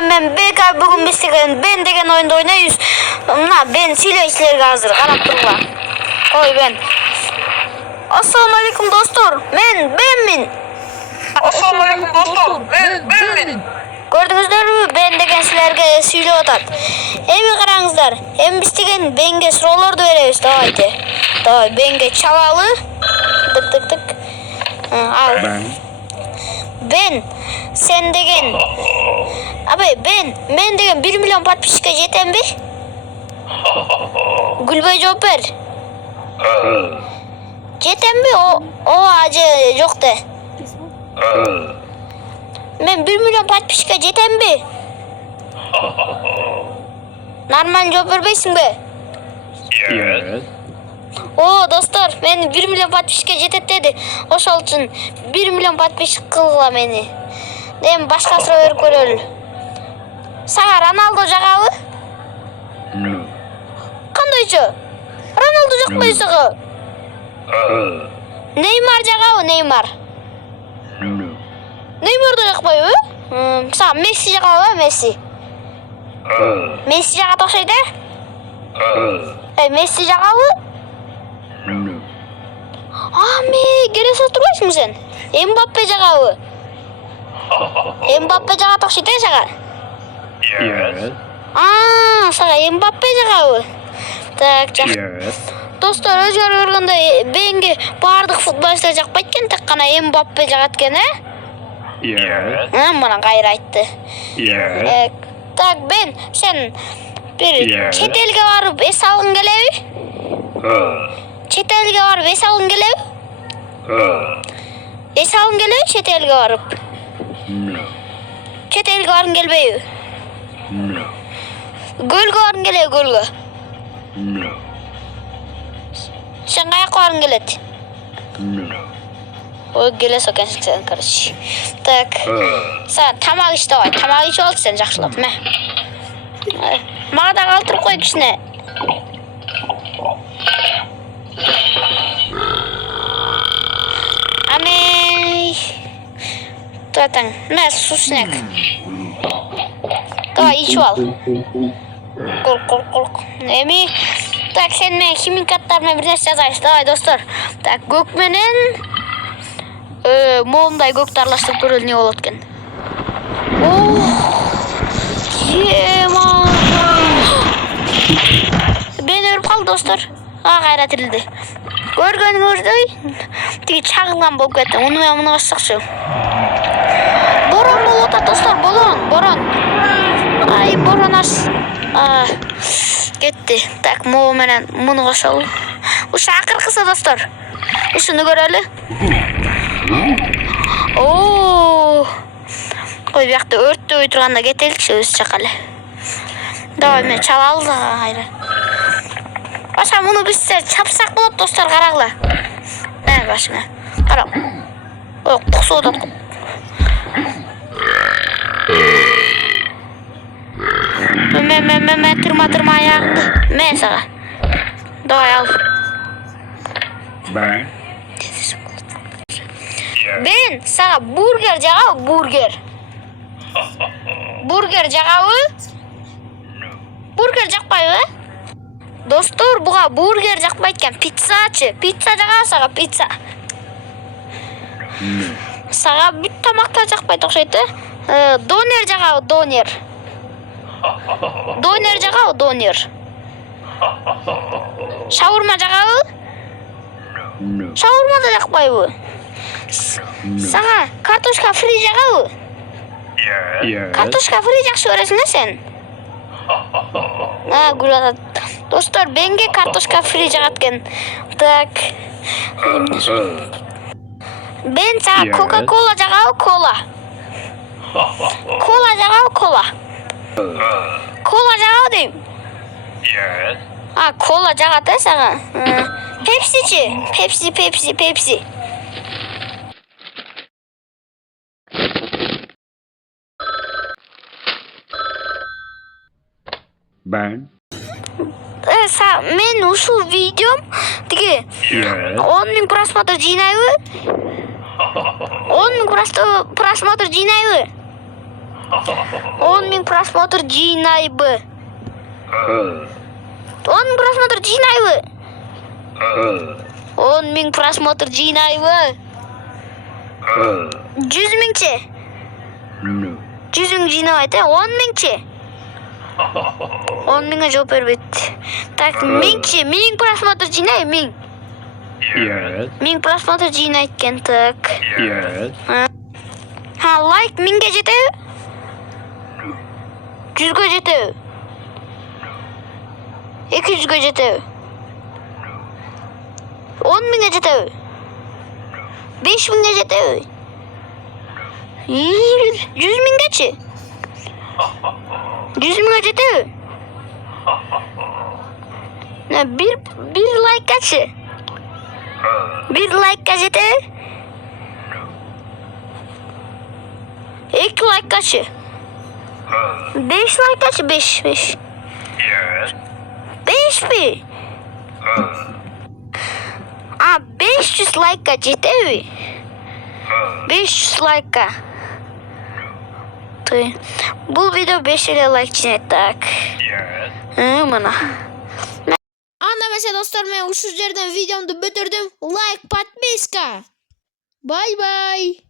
ben BK bugün biz ben degen oyunda oynayız. Mına ben silahçılarga hazır qarap turla. Oy ben. Assalamu alaykum dostlar. Benmin. Assalamu alaykum dostlar. Benmin. Gördüңүздөр ben деген силерге сүйлөп атат. Эми караңыздар. Эми биз деген бенге суроолорду беребиз. Давай бенге чалалы. Тык. Ал. Ben sen degen. Abi men degen 1 milyon подписчикке жетем би? Gülbey жооп бер. Жетем би? O acı yok de. Men 1 milyon подписчикке жетем би? Normal жооп бербейсиң бе? Yes. O dostlar, men 1 milyon подписчикке жетет dedi. Ошол үчүн 1 milyon подписчик кылгыла мени. Эми башка суроо берип көрөлү. Сага Роналдо жагабы? No. Кандайча? Роналдо жакпайбы сага? Неймар жагабы, Неймар? No. Неймар да жакпайбы? Сага Месси жагабы, Месси? Месси жагат окшойт Месси жагабы? No. Ами, кересе турбайсың сен? Эмбаппе жагабы? Эмбаппе жагат окшойт сага? Yes. Сага Эмбаппе жагабы? Так, жак. Yes. Достор, өзгөрүп көргөндө бенге баардык футболчулар жакпайт экен, тек гана Эмбаппе жагат экен, Yes. Мына кайра айтты. Yes. Так, Бен, сен бир чет элге барып эс алгың келеби? Чет элге барып эс алгың келеби? Эс алгың келеби чет элге барып? No. Чет элге баргың келбейби? No. Көлгө баргың келеби, көлгө? No. Сен каяка баргың келет? No. Ой, келес экенсиң сен, короче. Так, сен тамак ич давай, тамак ичип ал сен жакшылап, ме. Мага да калтырып кой кичине. Ами. Татаң, ме су снег. Давай ичип ал. Кол. Эми, так сен мен химикаттар менен бир нерсе жазайбыз. Давай достор. Так, көк менен моундай көктү аралаштырып көрөлү эмне болот экен. Бен өлүп калды достор. Кайра тирилди. Көргөнүңүздөй тиги чагылган болуп кетти. Муну менен муну кылсакчы. Борон болуп атат достор, борон. Ай, борон аш. Кетти. Так, могу менен муну кошолу. Ушу акыркысы достор. Ушуну көрөлү. Кой, биякта өрттөбөй турганда кетеликчи өз жака эле. Давай, мен чалалы да кайра. Баша муну биз чапсак болот достор, карагыла. Башыңа. Карап. Ой, кусуп атат. Тырма аягыңды. Мен сага. Давай ал. Ben. Бен, сага бургер жагабы, бургер? Бургер жагабы? Бургер жакпайбы? Достор, буга бургер жакпайт экен, пиццачы. Пицца жагабы сага, пицца? Сага бүт тамактар жакпайт окшойт, Донер жагабы, донер? Донер жагабы, донер? Шаурма жагабы? No. Шаурма да жакпайбы? Сага картошка фри жагабы? Yes. Картошка фри жакшы көрөсүң сен? Күлүп атат. Достор, бенге картошка фри жагат экен. Так. Бен сага Кока-кола жагабы, кола? Кола жагабы, кола? Кола жагабы дейм? Yes. Кола жагат сага. Пепсичи? Пепси. Ben. Мен ушул видеом тиги 10.000 просмотр жыйнайбы? 10.000 просмотр жыйнайбы? 10.000 просмотр жинайбы. 10.000 просмотр жинайбы. 10.000 просмотр жинайбы. 100.000-че. 100.000 жинабайт, 10.000-че. 10.000'e жооп бербейт. Так, 1000-че, 1000 просмотр жинай, 1000. Yes. 1000 просмотр жинайт экен, так. Yes. Лайк 1000'ге жетеби? 100'ге жетеби? 200'ге жетеби? 10.000'ге жетеби? 5.000'ге жетеби? 100.000'гечи? 100.000'ге жетеби? Bir like'gачы? Bir like'ga жетеби? 2 like'gачы? 5 like'gачы? 5. Yes. 5 mi? 500 like'ga жетеби? 500 like'ga. Бұл видео 5 лайк жинайт, так. Yes. Мына. Анда эмесе достор, мен ушул жерден видеомду бүтүрдүм. Лайк, подписка. Бай бай.